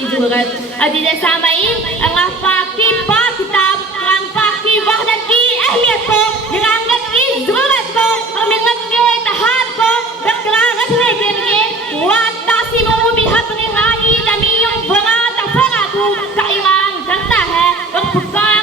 की जरूरत। अजीज सामईन, अल्लाह पाक की पाक किताब कुरान पाक की वहदत की अहमियत को, निगाहत की जरूरत को और मिल्लत के इत्तेहाद को बरकरार रखने के लिए वातासिमू बिहब्लिल्लाहि जमीअन वला तफरकू का ऐलान करता है और पुकार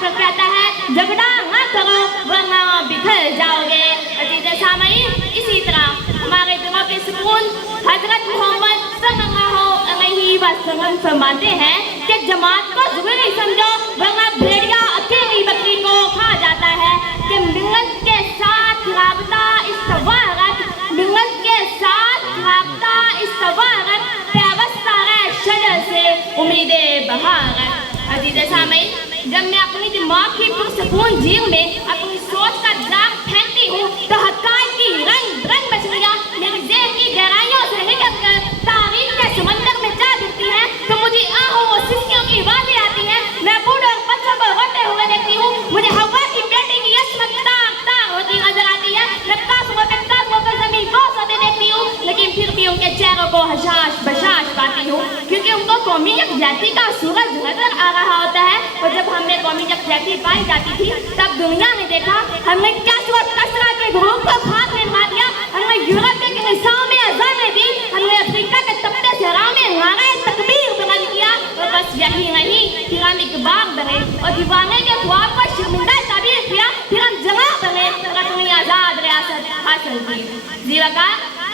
कर कहता है, झगड़ा ना करो वरना बिखर जाओगे। अजीज सामईन, इसी तरह हमारे दिलों के सुकून हजरत मोहम्मद सल्लल्लाहु अलैहि वसल्लम फरमाते हैं कि जमात को जरूरी समझो वरना भेड़िया अकेली बकरी को खा जाता है। कि मिल्लत के साथ राबता इस्तवारत, मिल्लत के साथ राबता इस्तवारत, पैवस्ता है शजर से उम्मीदे बहारत। अजीज सामईन, जब मैं अपनी दिमाग की पुरसकून झील में अपनी सोच का जाग फेंकती हूँ तो हक़ाइक़ की रंग रंग मछलियाँ मेरी ज़हन की गहराइयों से निकल कर तारीख के समंदर में जा गिरती हैं, तो मुझे आहों और सिसकियों की आवाज़ें आती हैं। मैं बूढ़े और बच्चों को रोते हुए देखती हूँ। मुझे हवा की बेटी की असमत ताक ताक होती नजर आती है। मैं काफ़ों पर ज़मीन को सोते देखती हूँ, लेकिन फिर भी उनके चेहरों को हशाश बशाश पाती हूँ, क्योंकि उनको कौमी यकजहती का सूरज नजर आ रहा होता है। और जब हमें कौमी यकजहती पाई जाती थी तब दुनिया ने देखा हमने कैसे कसरा के ग्रुप को खाक में मार दिया, हमने यूरोप के निशाओं में अज़ानें दी, हमने अफ्रीका के तपते सहराओं में नारे तकबीर बुलंद किया। और बस यही नहीं, फिर हम इकबाल बने और दीवाने के ख्वाब को शर्मिंदा ताबीर किया, फिर हम जवां बने और अपनी आज़ाद रियासत हासिल की। जीवका,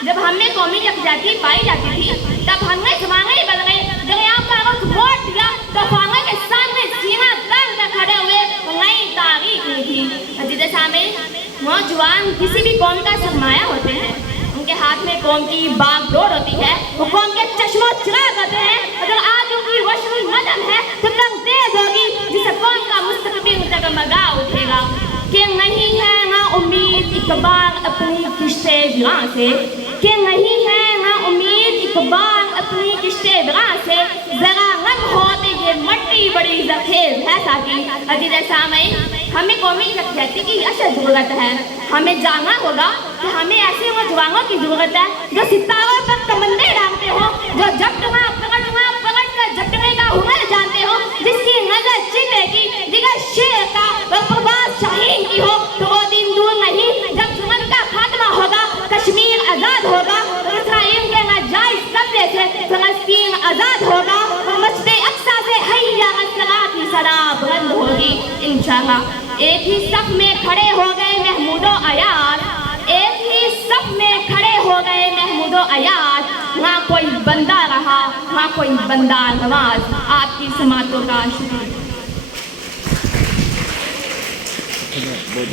जब हमें कौमी यकजहती पाई जाती थी तब हमने ज़माने बदले, दरियाओं का रुख मोड़ दिया, तूफानों के सामने सीना तंग खड़े हुए नई तारीख ली थी। अजीज सामईन, नौजवान किसी भी कौम का सरमाया होते हैं। उनके हाथ में कौम की बागडोर होती है, वो कौम के चश्मों चिराग होते हैं। अगर आज उनकी रोशनी मदन है तो कम तेज होगी जिससे कौम का मुस्तकबिल जगमगा उठेगा। कि नहीं है ना उम्मीद इकबाल अपनी किश्ते विरां से, कि नहीं है ना उम्मीद इकबाल अपनी किश्ते विरां से, जरा रंग होते ये मट्टी बड़ी जखेज है साकी। अजीज सामईन, हमें कौमी यकजहती की अशद जरूरत है। हमें जानना होगा कि हमें ऐसे नौजवानों की जरूरत है जो सितारों पर तमन्ने डालते हो, जो झपटना पलट कर झपटने का हुनर जानते हो, जिसकी नजर चीते की, जिगर शेर का और प्रवास शाहीन की हो। तो वो दिन दूर नहीं जब जुल्म का खात्मा होगा, कश्मीर आजाद होगा, इसराइल के नाजायज कब्जे से फलस्तीन आजाद होगा और मस्जिद अक्सा से हैया अस्सलात की सदा बुलंद होगी इंशाअल्लाह। एक ही सफ में खड़े हो गए महमूदो अयार, एक ही सफ में खड़े हो गए महमूदो अयार, ना कोई बंदा रहा ना कोई बंदा नवाज। आपकी समातों का शुक्रिया।